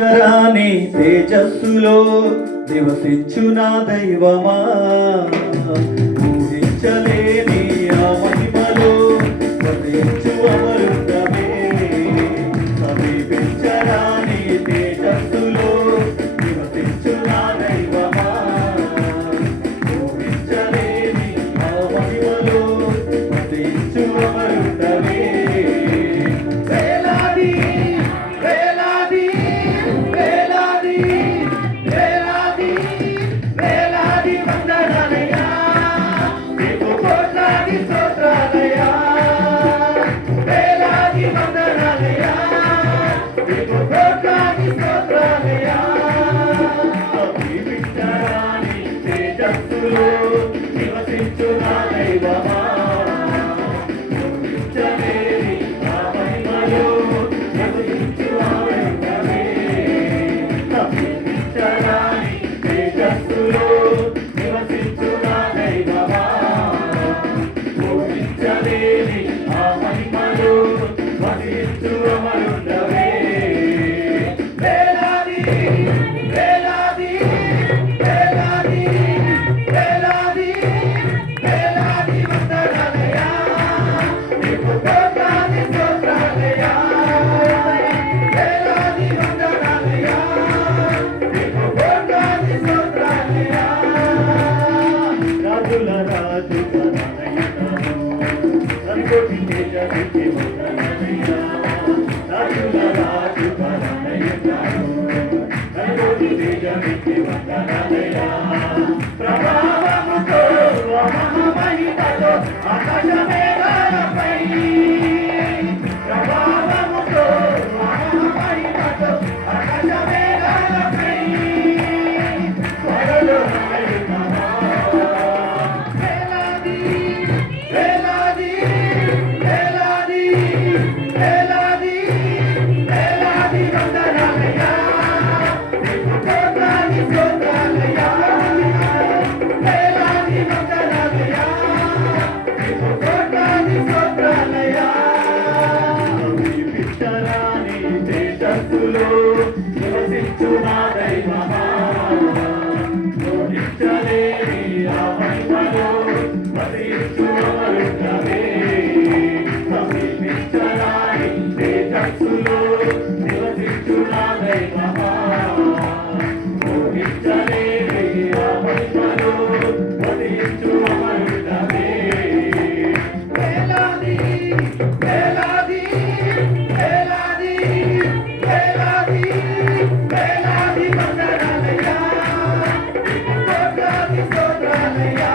రాని తేజస్సులో నివసించు నా దైవమా, ఊహించలేని ఆ మహిమలో వసించు అమరుండమే. సమీపించరాని తేజస్సులో నివసించు నా దైవమా, ఊహించలేని ఆ మహిమలో వసించు అమరుండమే. ప్రభావముతో మహిమతో ఆకాశమేఘాలపై, ప్రభావముతో మహిమతో ఆకాశమేఘాలపై త్వరలో వెళ్తామా. వేలాది వేలాది వేలాది వేలాది వేలాది వందనాలయ్యా, కోట్లాది స్తోత్రాలయ్యా. నివసించు నా దైవమా, ఊహించలేని ఆ మహిమలో వసించు అమరుండమే. సమీపించరాని తేజస్సులో నివసించు నా దైవమా, ఊహించలేని ఆ మహిమలో వసించు అమరుండమే. వేలాది వేలాది వేలాది వేలాది వేలాది వందనాలయ్యా, కోట్లాది స్తోత్రాలయ్యా.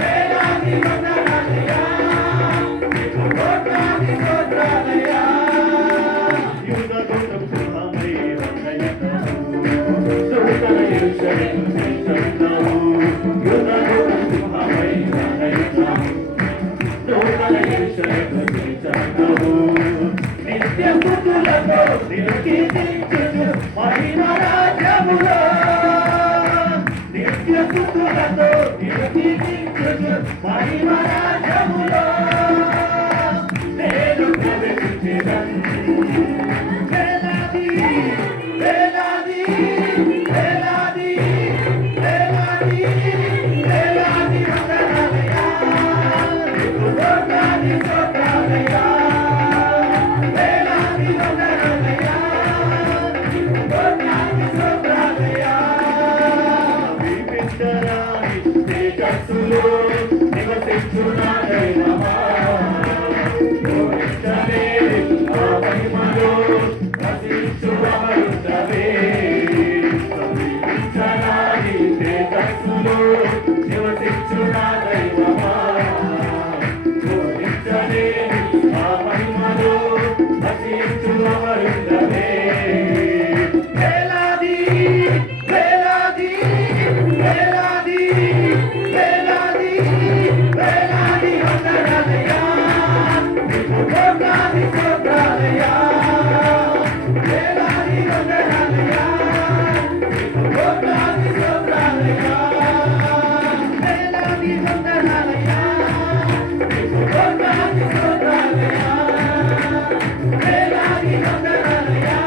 వేలాది వందనాలయ్యా, కోట్లాది స్తోత్రాలయ్యా. యూద గోత్రం సింహమై రంగయ్యను, నూతన యెరూషలేము నిలిచావు. యూద గోత్రం సింహమై రంగయ్యను, నూతన యెరూషలేము నిలిచావు. నిత్య స్తుతులతో నిన్ను కీర్తించుచు మహిమ రాజ్యములో, నిత్య స్తుతులతో నిన్ను కీర్తించుచు మహిమ రాజ్యములో నేను ప్రవేశించెదను. వేలాది వేలాది వేలాది వేలాది వేలాది వందనాలయ్యా, కోట్లాది స్తోత్రాలయ్యా. వేలాది వందనాలయ్యా, కోట్లాది స్తోత్రాలయ్యా. సమీపించరాని తేజస్సులో నివసించు నా దైవమా, ఊహించలేని ఆ మహిమలో వసించు అమరుండమే. సమీపించరాని తేజస్సులో నివసించు నా దైవమా, ఊహించలేని ఆ మహిమలో వసించు అమరుండమే. వేలాది వేలాది వేలాది వేలాది వేలాది వందనాలయ్యా, కోట్లాది స్తోత్రాలయ్యా. వేలాది వందనాలయ్యా, కోట్లాది స్తోత్రాలయ్యా. వేలాది వందనాలయ్యా, కోట్లాది స్తోత్రాలయ్యా. వేలాది వందనాలయ్యా,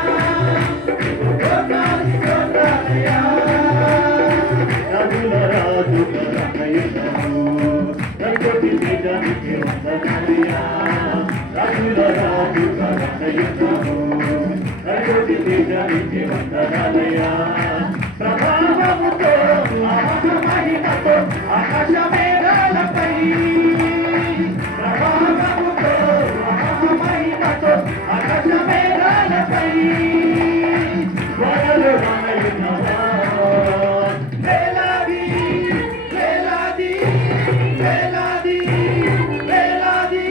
నిజానికి వందనాలయ్యా ప్రభావముతో మహిమతో ఆకాశ మేఘాలపై ప్రభావముతో మహిమతో ఆకాశ మేఘాలపై వరలు రాయున్నవా వేలాది వేలాది వేలాది వేలాది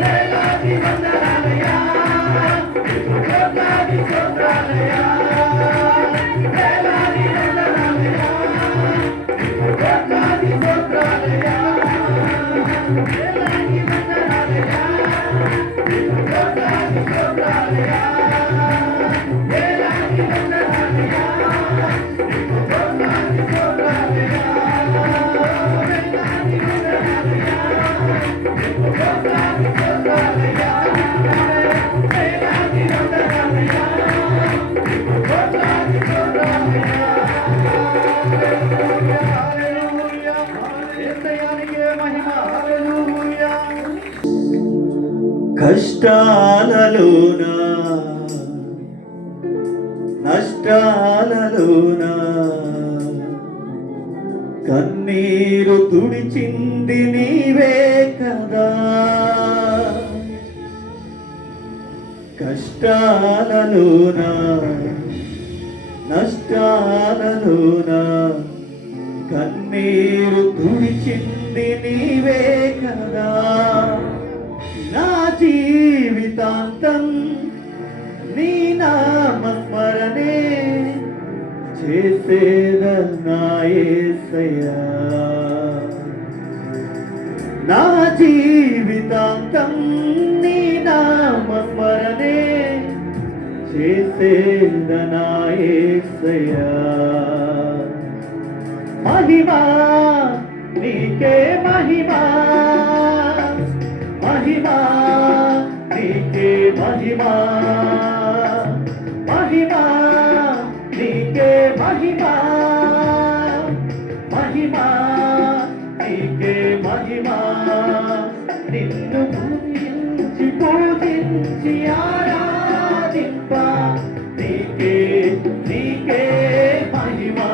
వేలాది వందనాలయ్యా కోట్లాది స్తోత్రాలయ్యా వేలాది వందనాలయ్యా కోట్లాది స్తోత్రాలయ్యా వేలాది వందనాలయ్యా కోట్లాది స్తోత్రాలయ్యా వేలాది వందనాలయ్యా కోట్లాది స్తోత్రాలయ్యా వేలాది వందనాలయ్యా కోట్లాది స్తోత్రాలయ్యా వేలాది వందనాలయ్యా కోట్లాది స్తోత్రాలయ్యా హల్లెలూయా యేసయ్యానికే మహిమ హల్లెలూయా కష్టాలలోనా నష్టాలలోనా కన్నీరు తుడిచింది నీవే కదా కష్టాలలోనా నష్టాలలోనా కన్నీరు తుడిచింది నీవే కదా నా జీవితాంతం నీ నామస్మరణే చేసేదన్నా యేసయ్యా నా జీవితాంతం నీ నామస్మరణే చేసేదన్నా యేసయ్యా మహిమా నీకే మహిమా మహిమా నీకే మహిమా మహిమా నీకే మహిమా మహిమా నీకే మహిమా నిన్ను పూజించి పూజించి ఆరాధింప నీకే నీకే మహిమా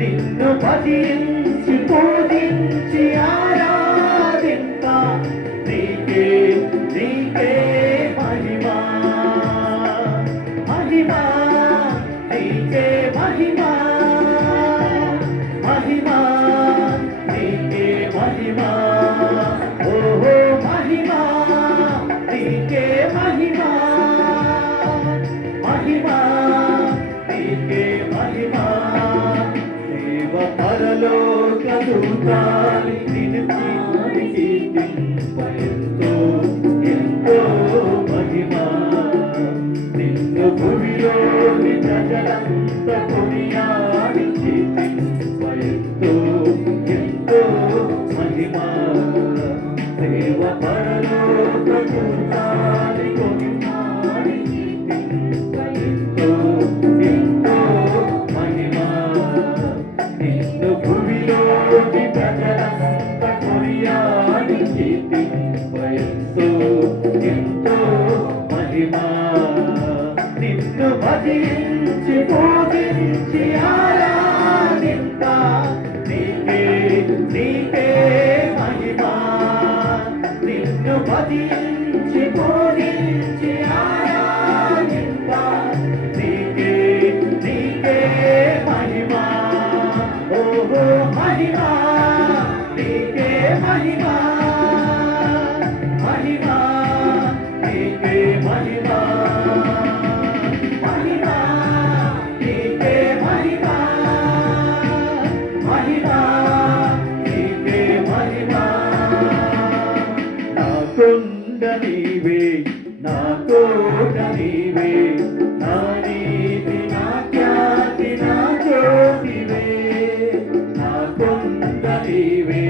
నిన్ను భజించి పూజించి ఆరాధింప నీకే నీకే మహిమా మహిమా నీకే మహిమా మహిమా నీకే మహిమా ఓహో మహిమా నీకే మహిమా మహిమా నీకే మహిమా దేవ పరలోక దూతాలి నిన్ను కీర్తింప ఎంతో మహిమా నిన్ను భూమిలోని ప్రజలంత కొనియాడి కీర్తింప ఎంతో మహిమా దేవ పరలోక దూతాలి కొనియాడి కీర్తింప ఎంతో మహిమా నిన్ను భూమిలోని ప్రజలంత కొనియాడి కీర్తింప ఎంతో మహిమా నిన్ను భజించి పూజించి ఆరాధింప నీకే నీకే మహిమా నిన్ను భజించి పూజించి ఆరాధింప నీకే నీకే మహిమా ఓహో మహిమా నీకే మహిమా మహిమా నీకే మహిమా మహిమా నీకే మహిమా మహిమా నీకే మహిమా నా కొండ నీవే నా కోట నీవే నా నీతి నా ఖ్యాతి నా జ్యోతివే నా కొండ నీవే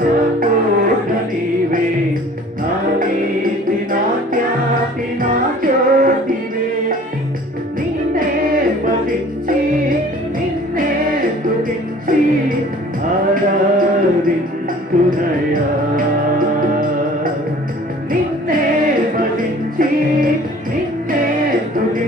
నా కోట నీవే నా నీతి నా ఖ్యాతి నా జ్యోతివే నిన్నే భజించి నిన్నే స్తుతించి ఆరాధింతునయ్యా నిన్నే భజించి నిన్నే స్తుతించి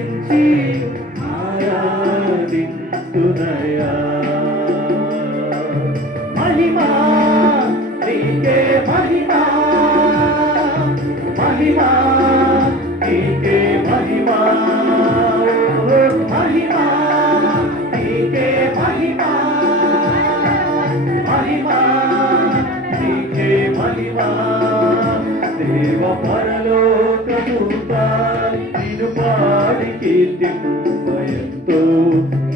పరలోక దూతాలు నిన్ను పాడి కీర్తింప ఎంతో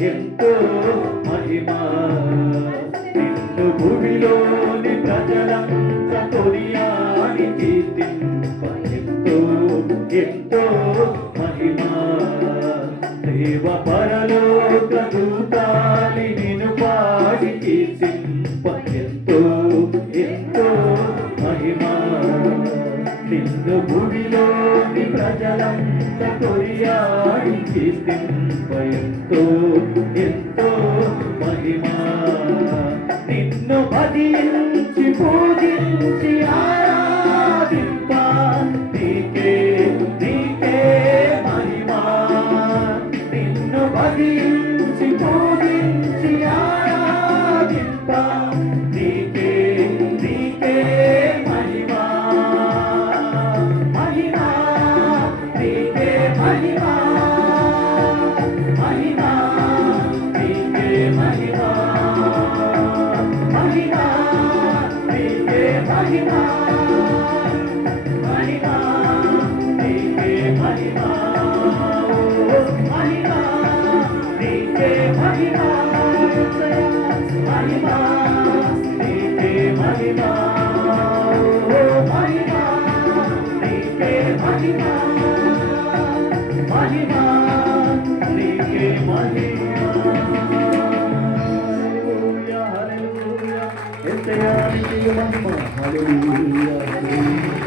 ఎంతో మహిమా నిన్ను భూమిలోని ప్రజలంతా కొనియాడి కీర్తింప ఎంతో ఎంతో మహిమా దేవ పరలోక దూతాలి నిన్ను పాడి కీర్తింప ఎంతో ఎంతో మహిమా నిన్ను భూమిలోని ప్రజలంతా కొనియాడి కీర్తింప ఎంతో ఎంతో మహిమా నిన్ను భజించి పూజించి ఆరాధింప నీకే నీకే మహిమా నిన్ను భజించి పూజించి ఆరాధింప నీకే నీకే మహిమా మహిమా నీకే మహిమా మహిమా నీకే మహిమా మహిమా నీకే మహిమా మహిమా నీకే మహిమా మహిమా నీకే మహిమా మహిమా నీకే మహిమా మహిమా నీకే మహిమా మహిమా నీకే మహిమా హల్లెలూయా హల్లెలూయా యేసయ్యా నీకే మహిమ హల్లెలూయా హల్లెలూయా